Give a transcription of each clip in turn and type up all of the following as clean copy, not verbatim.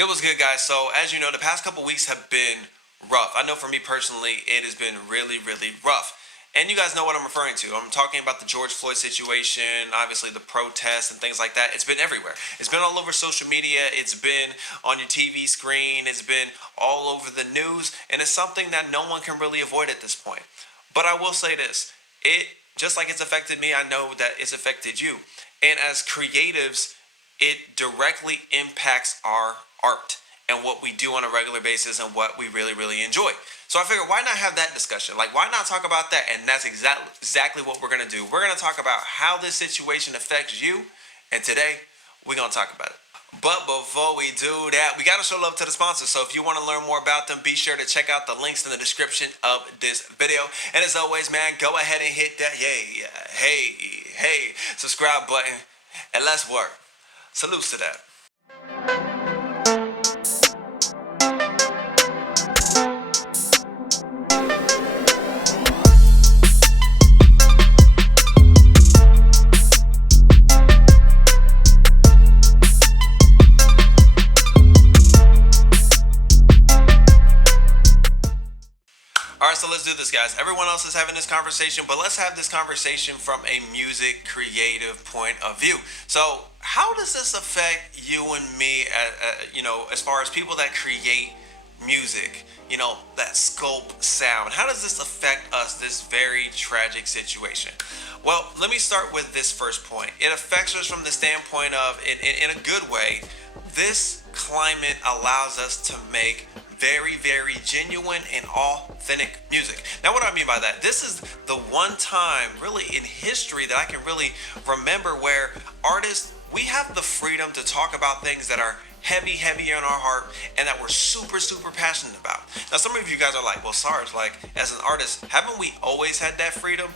It was good, guys. So, as you know, the past couple weeks have been rough. I know for me personally, it has been really, really rough. And you guys know what I'm referring to. I'm talking about the George Floyd situation, obviously the protests and things like that. It's been everywhere. It's been all over social media. It's been on your TV screen. It's been all over the news. And it's something that no one can really avoid at this point. But I will say this. Just like it's affected me, I know that it's affected you. And as creatives, it directly impacts our art and what we do on a regular basis and what we really, really enjoy. So I figured, why not have that discussion? Like, why not talk about that? And that's exactly what we're going to do. We're going to talk about how this situation affects you. And today, we're going to talk about it. But before we do that, we got to show love to the sponsors. So if you want to learn more about them, be sure to check out the links in the description of this video. And as always, man, go ahead and hit that subscribe button and let's work. Salutes to that. Alright, so let's do this, guys. Everyone else is having this conversation, but let's have this conversation from a music creative point of view. So, how does this affect you and me, as far as people that create music, that sculpt sound? How does this affect us, this very tragic situation? Well, let me start with this first point. It affects us from the standpoint of, in a good way, this climate allows us to make very, very genuine and authentic music. Now, what do I mean by that? This is the one time really in history that I can really remember where artists, we have the freedom to talk about things that are heavy in our heart and that we're super, super passionate about. Now, some of you guys are like, well, Sarge, like, as an artist, haven't we always had that freedom?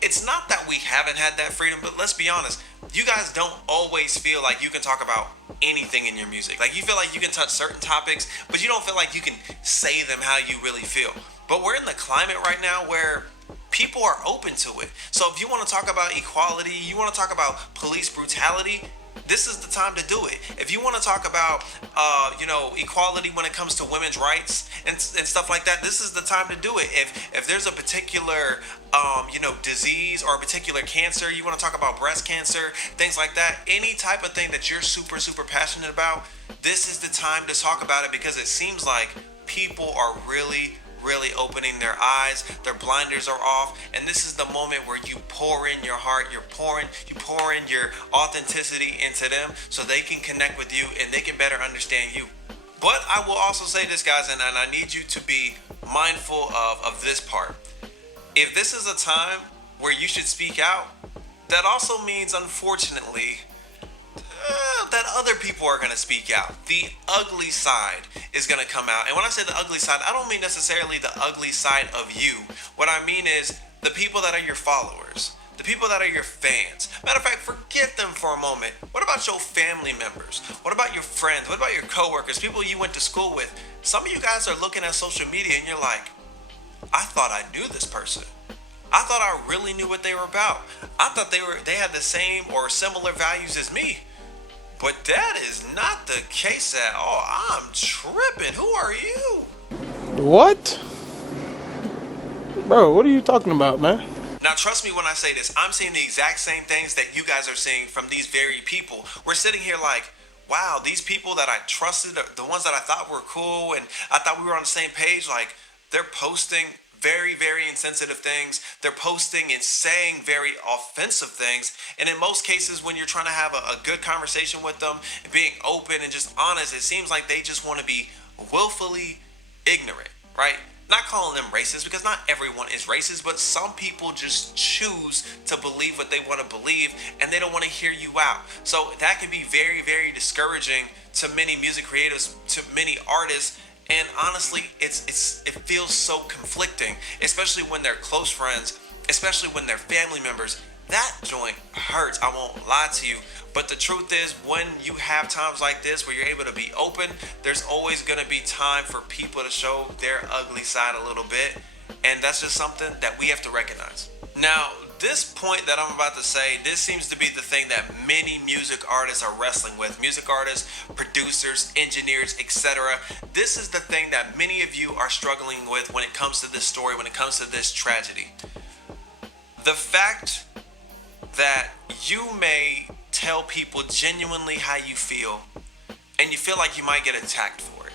It's not that we haven't had that freedom, but let's be honest, you guys don't always feel like you can talk about anything in your music. Like, you feel like you can touch certain topics, but you don't feel like you can say them how you really feel. But we're in the climate right now where people are open to it. So if you want to talk about equality, you want to talk about police brutality, this is the time to do it. If you want to talk about, equality when it comes to women's rights and stuff like that, this is the time to do it. If there's a particular, disease or a particular cancer, you want to talk about breast cancer, things like that, any type of thing that you're super, super passionate about, this is the time to talk about it because it seems like people are really opening their eyes, their blinders are off, and this is the moment where you pour in your heart, you pour in your authenticity into them so they can connect with you and they can better understand you. But I will also say this, guys, and I need you to be mindful of this part. If this is a time where you should speak out, that also means, unfortunately, that other people are going to speak out. The ugly side is going to come out. And when I say the ugly side, I don't mean necessarily the ugly side of you. What I mean is the people that are your followers, the people that are your fans. Matter of fact, forget them for a moment. What about your family members? What about your friends? What about your coworkers, people you went to school with? Some of you guys are looking at social media and you're like, I thought I knew this person. I thought I really knew what they were about. I thought they had the same or similar values as me. But that is not the case at all. I'm tripping. Who are you? What? Bro, what are you talking about, man? Now, trust me when I say this. I'm seeing the exact same things that you guys are seeing from these very people. We're sitting here like, wow, these people that I trusted, the ones that I thought were cool and I thought we were on the same page, like, they're posting very, very insensitive things. They're posting and saying very offensive things. And in most cases, when you're trying to have a good conversation with them, being open and just honest, it seems like they just want to be willfully ignorant, right? Not calling them racist because not everyone is racist, but some people just choose to believe what they want to believe and they don't want to hear you out. So that can be very, very discouraging to many music creatives, to many artists. And honestly, it feels so conflicting, especially when they're close friends, especially when they're family members. That joint hurts, I won't lie to you. But the truth is, when you have times like this where you're able to be open, there's always going to be time for people to show their ugly side a little bit. And that's just something that we have to recognize. Now, this point that I'm about to say, this seems to be the thing that many music artists are wrestling with. Music artists, producers, engineers, etc. This is the thing that many of you are struggling with when it comes to this story, when it comes to this tragedy. The fact that you may tell people genuinely how you feel, and you feel like you might get attacked for it.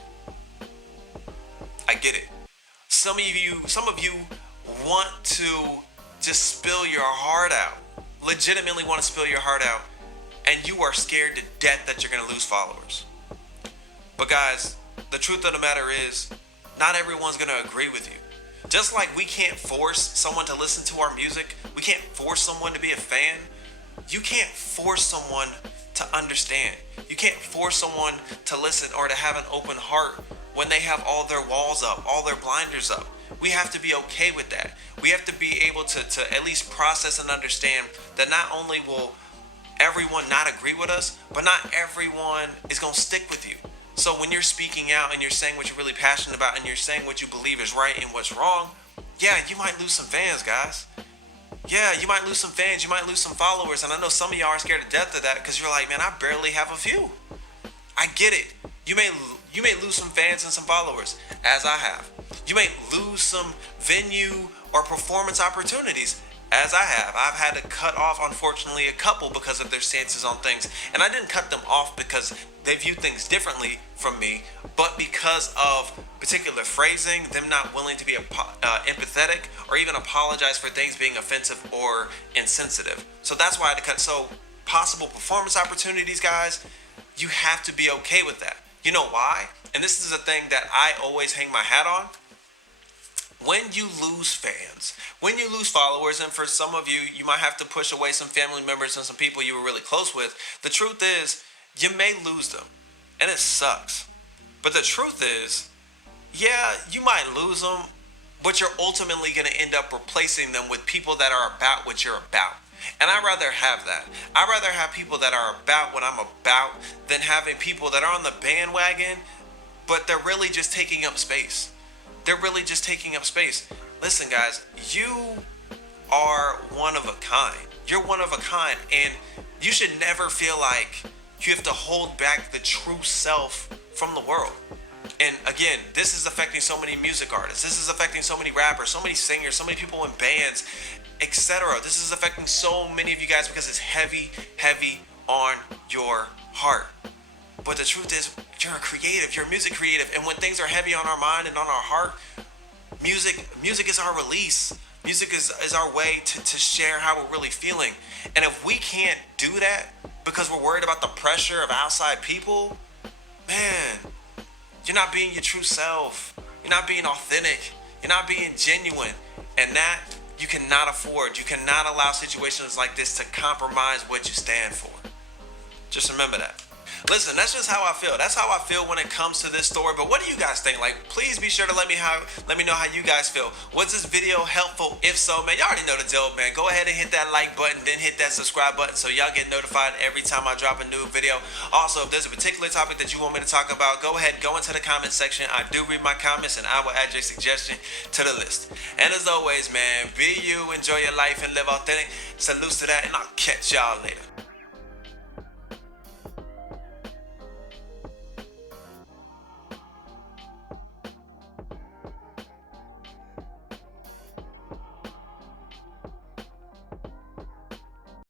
I get it. Some of you want to just spill your heart out. Legitimately want to spill your heart out, and you are scared to death that you're going to lose followers. But guys, the truth of the matter is, not everyone's going to agree with you. Just like we can't force someone to listen to our music, we can't force someone to be a fan, you can't force someone to understand. You can't force someone to listen or to have an open heart when they have all their walls up, all their blinders up. We have to be okay with that. We have to be able to at least process and understand that not only will everyone not agree with us, but not everyone is going to stick with you. So when you're speaking out and you're saying what you're really passionate about and you're saying what you believe is right and what's wrong, yeah, you might lose some fans, guys. Yeah, you might lose some fans, you might lose some followers, and I know some of y'all are scared to death of that because you're like, man, I barely have a few. I get it. You may lose some fans and some followers, as I have. You may lose some venue or performance opportunities, as I have. I've had to cut off, unfortunately, a couple because of their stances on things. And I didn't cut them off because they view things differently from me, but because of particular phrasing, them not willing to be empathetic or even apologize for things being offensive or insensitive. So that's why I had to cut. So possible performance opportunities, guys, you have to be okay with that. You know why? And this is a thing that I always hang my hat on. When you lose fans, when you lose followers, and for some of you, you might have to push away some family members and some people you were really close with, the truth is, you may lose them, and it sucks. But the truth is, yeah, you might lose them, but you're ultimately going to end up replacing them with people that are about what you're about. And I'd rather have that. I'd rather have people that are about what I'm about than having people that are on the bandwagon, but they're really just taking up space. They're really just taking up space. Listen, guys, you are one of a kind. You're one of a kind, and you should never feel like you have to hold back the true self from the world. And again, this is affecting so many music artists. This is affecting so many rappers, so many singers, so many people in bands, etc. This is affecting so many of you guys because it's heavy, heavy on your heart. But the truth is, you're a creative, you're a music creative, and when things are heavy on our mind and on our heart, music is our release. Music is our way to share how we're really feeling. And if we can't do that because we're worried about the pressure of outside people, man, you're not being your true self. You're not being authentic. You're not being genuine. And that you cannot afford. You cannot allow situations like this to compromise what you stand for. Just remember that. Listen, that's just how I feel. That's how I feel when it comes to this story. But what do you guys think? Like, please be sure to let me know how you guys feel. Was this video helpful? If so, man, y'all already know the deal, man. Go ahead and hit that like button, then hit that subscribe button so y'all get notified every time I drop a new video. Also, if there's a particular topic that you want me to talk about, go ahead, go into the comment section. I do read my comments, and I will add your suggestion to the list. And as always, man, be you, enjoy your life, and live authentic. Salutes to that, and I'll catch y'all later.